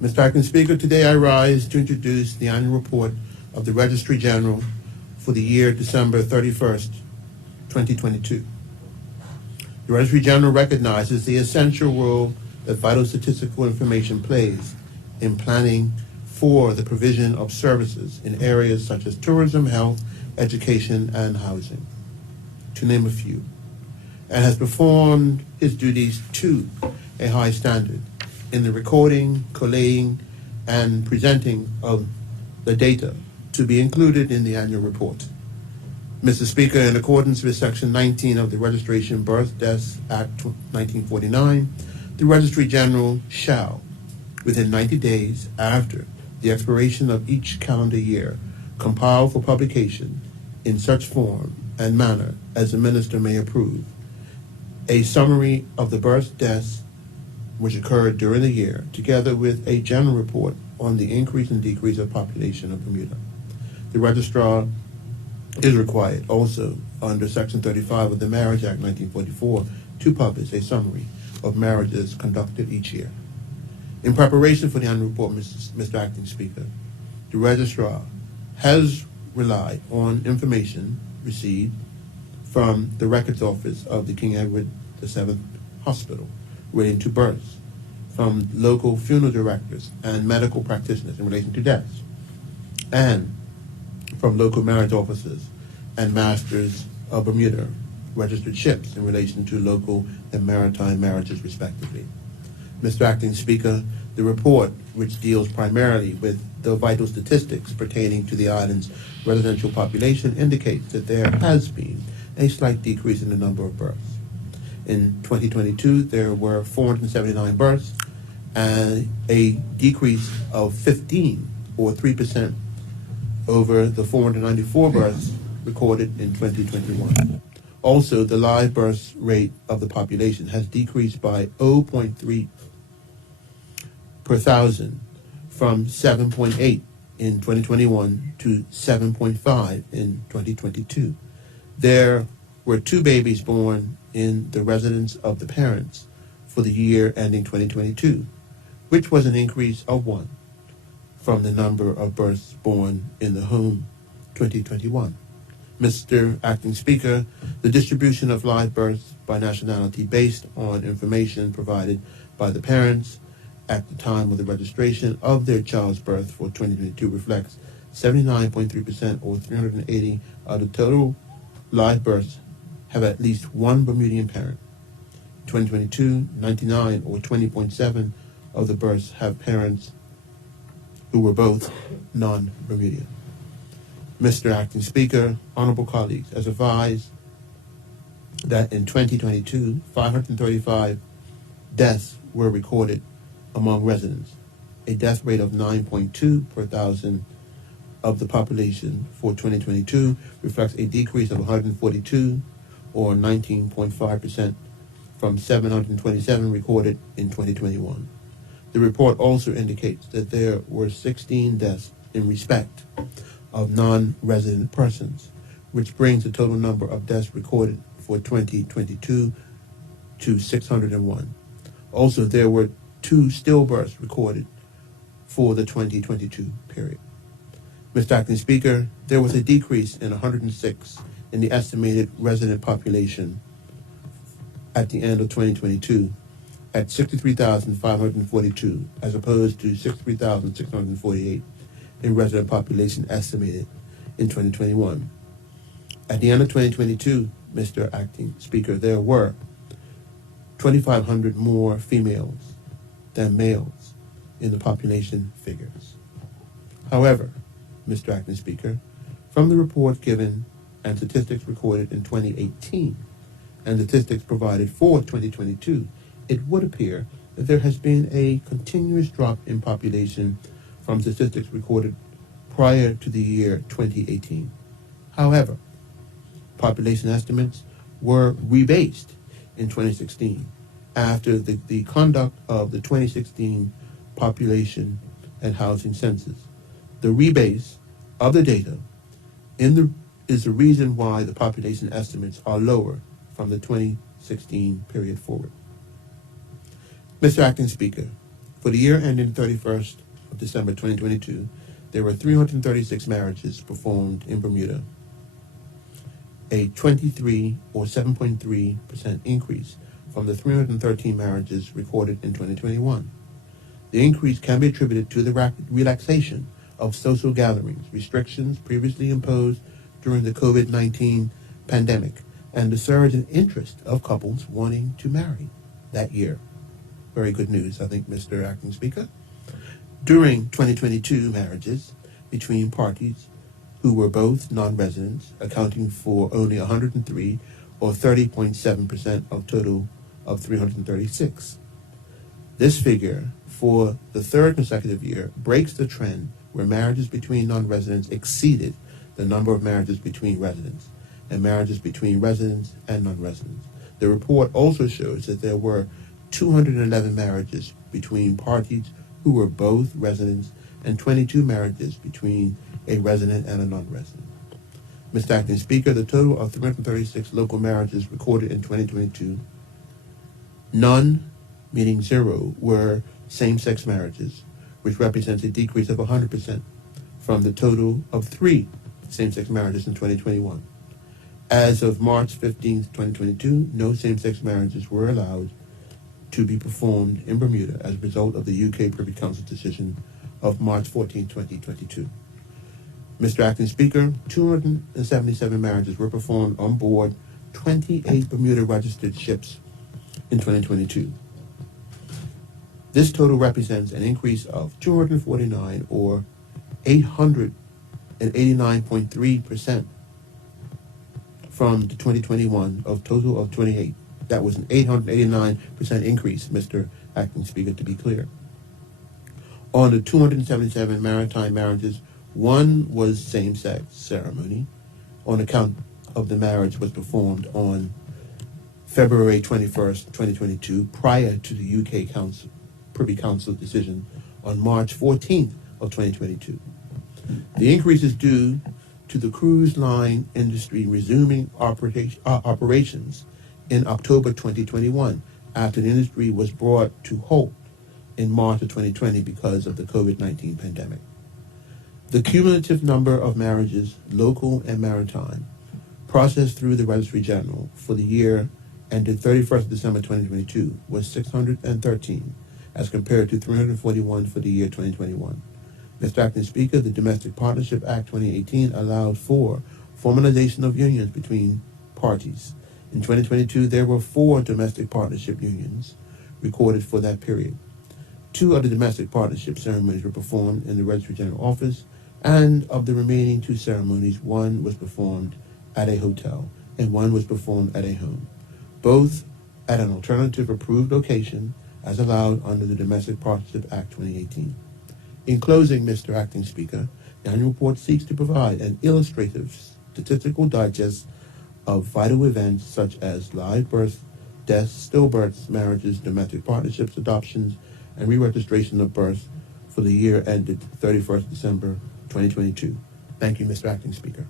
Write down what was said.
Mr. Acting Speaker, today I rise to introduce the annual report of the Registry General for the year December 31st, 2022. The Registry General recognizes the essential role that vital statistical information plays in planning for the provision of services in areas such as tourism, health, education, and housing, to name a few, and has performed its duties to a high standard in the recording, collating, and presenting of the data to be included in the annual report. Mr. Speaker, in accordance with Section 19 of the Registration Birth Deaths Act 1949, the Registry General shall, within 90 days after the expiration of each calendar year, compile for publication in such form and manner as the Minister may approve a summary of the births, deaths which occurred during the year, together with a general report on the increase and decrease of population of Bermuda. The Registrar is required also under Section 35 of the Marriage Act 1944 to publish a summary of marriages conducted each year. In preparation for the annual report, Mr. Acting Speaker, the Registrar has relied on information received from the Records Office of the King Edward VII Hospital relating to births, from local funeral directors and medical practitioners in relation to deaths, and from local marriage officers and masters of Bermuda registered ships in relation to local and maritime marriages, respectively. Mr. Acting Speaker, the report, which deals primarily with the vital statistics pertaining to the island's residential population, indicates that there has been a slight decrease in the number of births. In 2022, there were 479 births, and a decrease of 15, or 3%, over the 494 births recorded in 2021. Also, the live birth rate of the population has decreased by 0.3 per thousand, from 7.8 in 2021 to 7.5 in 2022. There were 2 babies born in the residence of the parents for the year ending 2022, which was an increase of 1 from the number of births born in the home 2021. Mr. Acting Speaker, the distribution of live births by nationality based on information provided by the parents at the time of the registration of their child's birth for 2022 reflects 79.3%, or 380 of the total live births have at least one Bermudian parent. 2022, 99, or 20.7 of the births have parents who were both non-Bermudian. Mr. Acting Speaker, honorable colleagues, as advised that in 2022, 535 deaths were recorded among residents, a death rate of 9.2 per thousand of the population for 2022 reflects a decrease of 142, or 19.5%, from 727 recorded in 2021. The report also indicates that there were 16 deaths in respect of non-resident persons, which brings the total number of deaths recorded for 2022 to 601. Also, there were 2 stillbirths recorded for the 2022 period. Mr. Acting Speaker, there was a decrease in 106 in the estimated resident population at the end of 2022 at 63,542, as opposed to 63,648 in resident population estimated in 2021. At the end of 2022, Mr. Acting Speaker, there were 2,500 more females than males in the population figures. However, Mr. Acting Speaker, from the report given and statistics recorded in 2018 and statistics provided for 2022, it would appear that there has been a continuous drop in population from statistics recorded prior to the year 2018. However, population estimates were rebased in 2016 after the conduct of the 2016 population and housing census. The rebase of the data is the reason why the population estimates are lower from the 2016 period forward. Mr. Acting Speaker, For the year ending 31st of December 2022, there were 336 marriages performed in Bermuda, a 23 or 7.3% increase from the 313 marriages recorded in 2021. The increase can be attributed to the rapid relaxation of social gatherings, restrictions previously imposed during the COVID-19 pandemic, and the surge in interest of couples wanting to marry that year. Very good news, I think, Mr. Acting Speaker. During 2022, marriages between parties who were both non-residents, accounting for only 103 or 30.7% of total of 336. This figure, for the third consecutive year, breaks the trend where marriages between non-residents exceeded the number of marriages between residents and marriages between residents and non-residents. The report also shows that there were 211 marriages between parties who were both residents and 22 marriages between a resident and a non-resident. Mr. Acting Speaker, the total of 336 local marriages recorded in 2022, none, meaning zero, were same-sex marriages, which represents a decrease of 100% from the total of 3 same-sex marriages in 2021. As of March 15, 2022, no same-sex marriages were allowed to be performed in Bermuda as a result of the UK Privy Council decision of March 14, 2022. Mr. Acting Speaker, 277 marriages were performed on board 28 Bermuda registered ships in 2022. This total represents an increase of 249 or 889.3% from the 2021 of total of 28. That was an 889% increase, Mr. Acting Speaker, to be clear. On the 277 maritime marriages, one was same-sex ceremony on account of the marriage was performed on February 21st, 2022, prior to the UK Privy Council decision on March 14th of 2022. The increase is due to the cruise line industry resuming operations in October 2021 after the industry was brought to halt in March of 2020 because of the COVID-19 pandemic. The cumulative number of marriages, local and maritime, processed through the Registry General for the year ended 31st December 2022 was 613, as compared to 341 for the year 2021. Mr. Acting Speaker, the Domestic Partnership Act 2018 allowed for formalization of unions between parties. In 2022, there were 4 domestic partnership unions recorded for that period. 2 of the domestic partnership ceremonies were performed in the Registry General office, and of the remaining 2 ceremonies, 1 was performed at a hotel and 1 was performed at a home, both at an alternative approved location as allowed under the Domestic Partnership Act 2018. In closing, Mr. Acting Speaker, the annual report seeks to provide an illustrative statistical digest of vital events such as live births, deaths, stillbirths, marriages, domestic partnerships, adoptions, and re-registration of births for the year ended 31st December 2022. Thank you, Mr. Acting Speaker.